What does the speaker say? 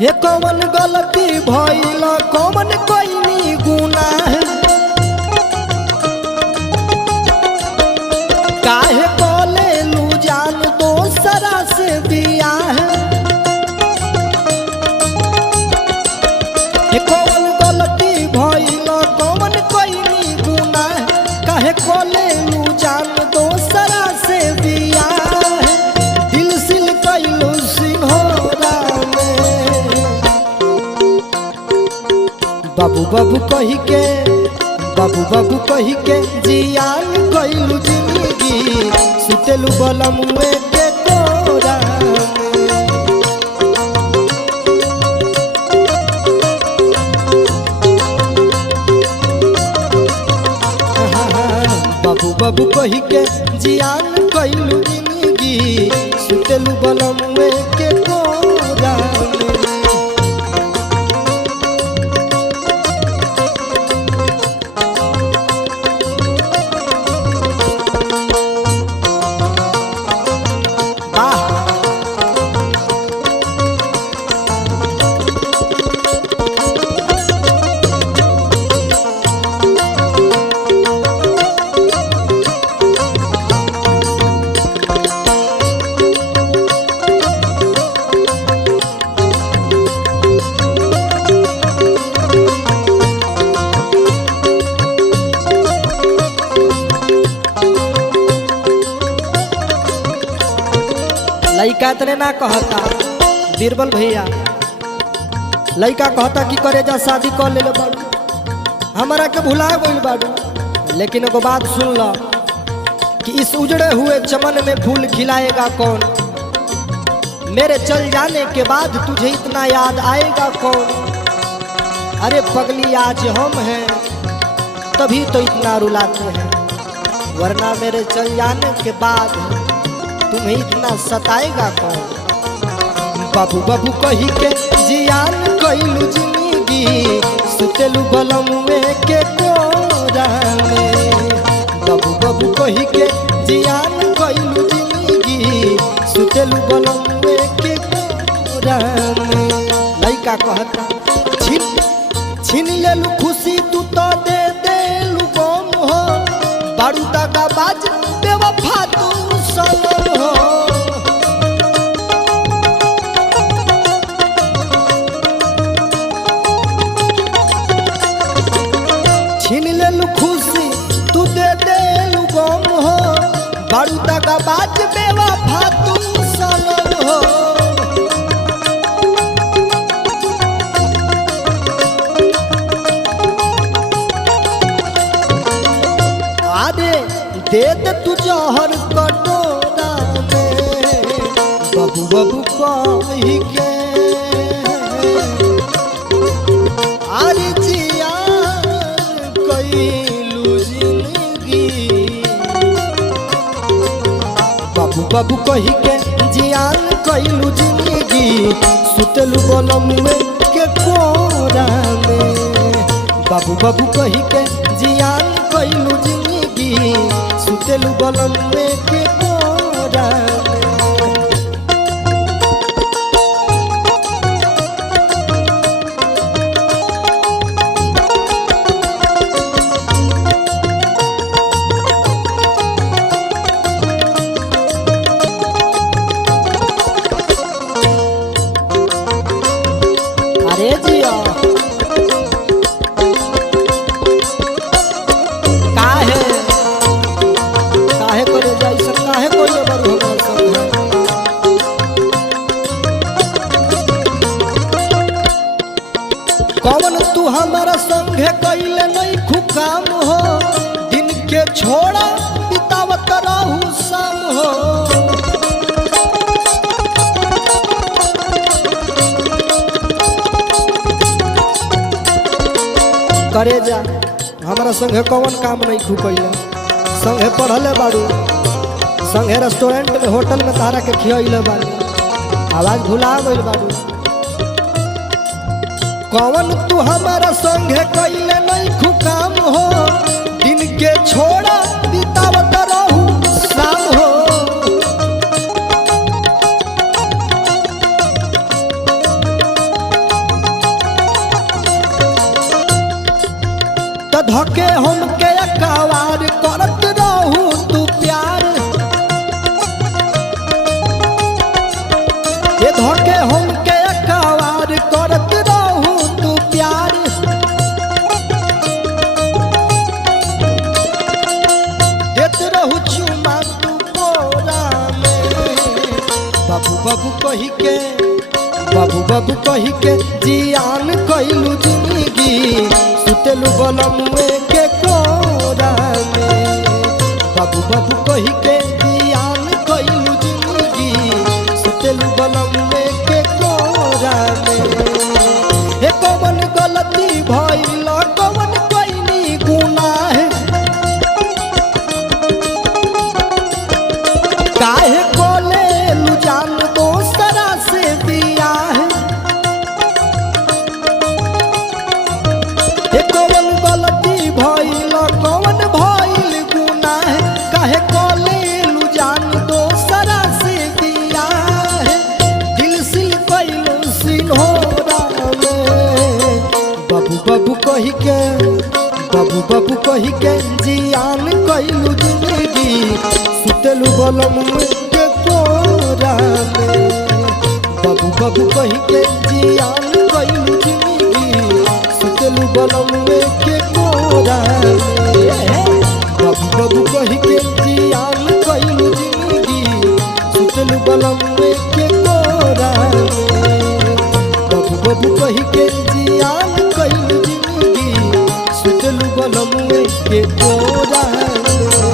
हे कौन गलती भइल कौन कोई गुनाह काहे बोले लू जान दोसरा से बियाह हे कौन गलती भइल कौन कोई गुनाह काहे बोले लू जान दोसरा से बियाह दिल सिल कैलू सिंहोरा में बाबू बाबू कही के जियान कैलू जिंदगी सुतेलू बलमुए के कोरा बाबू बाबू कही के जियान कैलू जिंदगी सुतेलू बलमुए के कोरा लइका तने ना कहता बीरबल भैया लइका कहता कि करे जा शादी कर ले बाड़ू हमारा के भुला गइल बाड़ू लेकिन एगो बात सुन लो कि इस उजड़े हुए चमन में फूल खिलाएगा कौन मेरे चल जाने के बाद तुझे इतना याद आएगा कौन अरे पगली आज हम हैं तभी तो इतना रुलाते हैं वरना मेरे चल जाने के बाद तुम्हें इतना सताएगा कौन बाबू बाबू कही के जियान कैलू जिंदगी सुतेलू बलमुए के कोरा में बाबू बाबू कही के जियान कैलू जिंदगी सुतेलू बलमुए के कोरा में लइका कहता छीन लेलू खुशी तू तो दे देलू गम हो बारू तका बाज बेवफा तू सनम हो छीन लेलू खुशी तू दे देलू गम हो बारू तका बाज बेवफा तू सनम हो आदे दे दे तू जहर कटोरा में बाबू बाबू कही के अरे जिया कैलू जिंदगी बाबू बाबू कही के जियान कैलू जिंदगी सुतेलू बलमुए के कोरा में बाबू बाबू कही के जियान कैलू जिंदगी सुतेलू बलमुए के कोरा अरे जिया काहे करे जाई सब काहे कोई बरू हमर संग कौन तू हमारा संगे कैले नहीं खुकाम हो दिन के छोड़ा बितावत रहू शाम हो करे जा हमारा संगे कौन काम नहीं खुकैले संगे पढ़ले बाड़ू संगे रेस्टोरेंट में होटल में तारा के खियले बाड़ी आवाज भुला गइल बाड़ू कौन तू हमारा संगे कैले नहीं खुकाम हो दिन के छोड़ा बितावत रहू शाम हो ये धोके हमके अखबार करत रहू तू प्यार देत रहू चुमा तू कोरा में बाबू बाबू कही के बाबू बाबू कही के जियान कइलू जिंदगी सुतेलू बलमुए के कोरा में बाबू बाबू कही के जियान कइलू जिंदगी सुतेलू बलमुए के कोरा में हे कौन गलती भइल कौन कइनी गुनाह काहे कोले लू जान दोसरा से दिया है हे कौन गलती भइल कौन भइल गुनाह काहे कोले लू जान दोसरा से दिया है दिल सिल कइलो सिन्होरा में बाबू बाबू कही के बाबू बाबू कही के जियान कइलू जिंदगी सुतेलू बलमुए के कोरा में बाबू बाबू कही के जियान कइलू जिंदगी सुतेलू बलमुए के कोरा में बाबू बाबू कही के जियान कइलू जिंदगी सुतेलू बलमुए के कोरा में बाबू बाबू कही के जियान कइलू जिंदगी सुतेलू बलमुए के कोरा में।